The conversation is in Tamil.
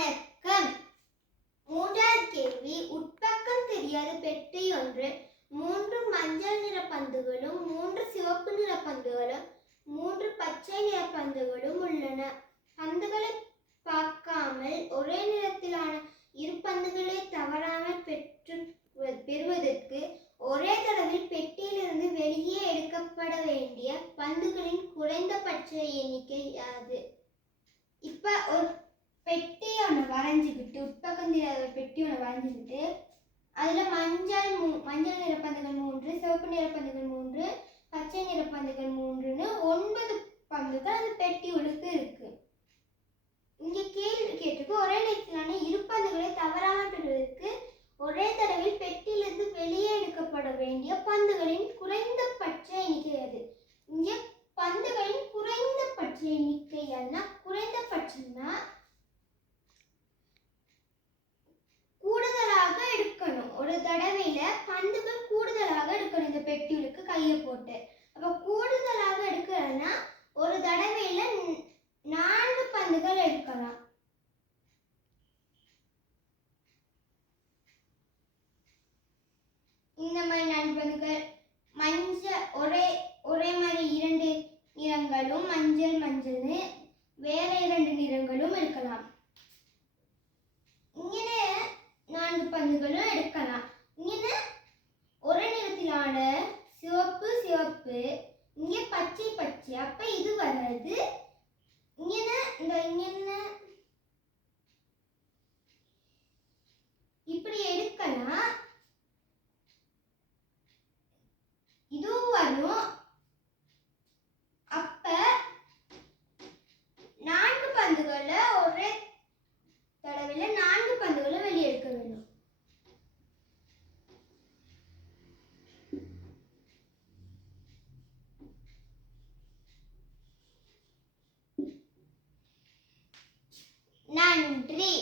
வணக்கம். மூன்றாவது கேள்வி. உட்பக்கம் தெரியாத பெட்டி ஒன்று 3 மஞ்சள் நிற பந்துகளும் 3 சிவப்பு நிற பந்துகளும் 3 பச்சை நிற பந்துகளும் உள்ளன. பந்துகளை பார்க்காமல் ஒரே நிறத்திலான இரு பந்துகளை தவறாமல் பெறுவதற்கு ஒரே தடவில் பெட்டியிலிருந்து வெளியே எடுக்கப்பட வேண்டிய பந்துகளின் குறைந்தபட்ச எண்ணிக்கை யாது? இப்ப ஒரு பெட்டி ஒன்று வரைஞ்சிக்கிட்டு, உட்பக்கம் தெரியாத பெட்டி ஒன்று வரைஞ்சிக்கிட்டு, அதுல மஞ்சள் நிற பந்துகள் 3, சிவப்பு நிற பந்துகள் 3, பச்சை நிற பந்துகள் 3ன்னு 9 பந்துகள் அந்த பெட்டி உள்ளுக்கு இருக்கு. இங்க கேள்வி கேட்டிருக்கு, ஒரே நேரத்திலான இரு பந்துகளை தவறாமல் பெறுவதற்கு ஒரே தடவில் பெட்டியிலிருந்து வெளியே எடுக்கப்பட வேண்டிய பந்துகளின் குறைந்தபட்ச எண்ணிக்கை அது. இங்க பந்துகளின் குறைந்தபட்ச எண்ணிக்கை என்ன? குறைந்தபட்சம்னா கூடுதலாக எடுக்கணும். ஒரு தடவையில பந்துகள் கூடுதலாக எடுக்கணும். இந்த பெட்டிகளுக்கு கையை போட்டு அப்ப கூடுதலாக எடுக்கிறதுனா ஒரு தடவையில 4 பந்துகள் எடுக்கலாம். இந்த மாதிரி 4 பந்துகள் ஒரே மாதிரி 2 நிறங்களும் மஞ்சள்னு வேற 2 நிறங்களும் எடுக்கலாம். இங்கே 4 பந்துகளும் எடுக்கலாம். இங்கே ஒரே நிறத்திலான சிவப்பு இங்கே பச்சை அப்ப இது வராது. இப்படி எடுக்கலாம். இதுவும் வரும். அப்ப 4 பந்துகளை ஒரே தடவையில 4 பந்துகளை வெளியே எடுக்க வேண்டும். நன்றி.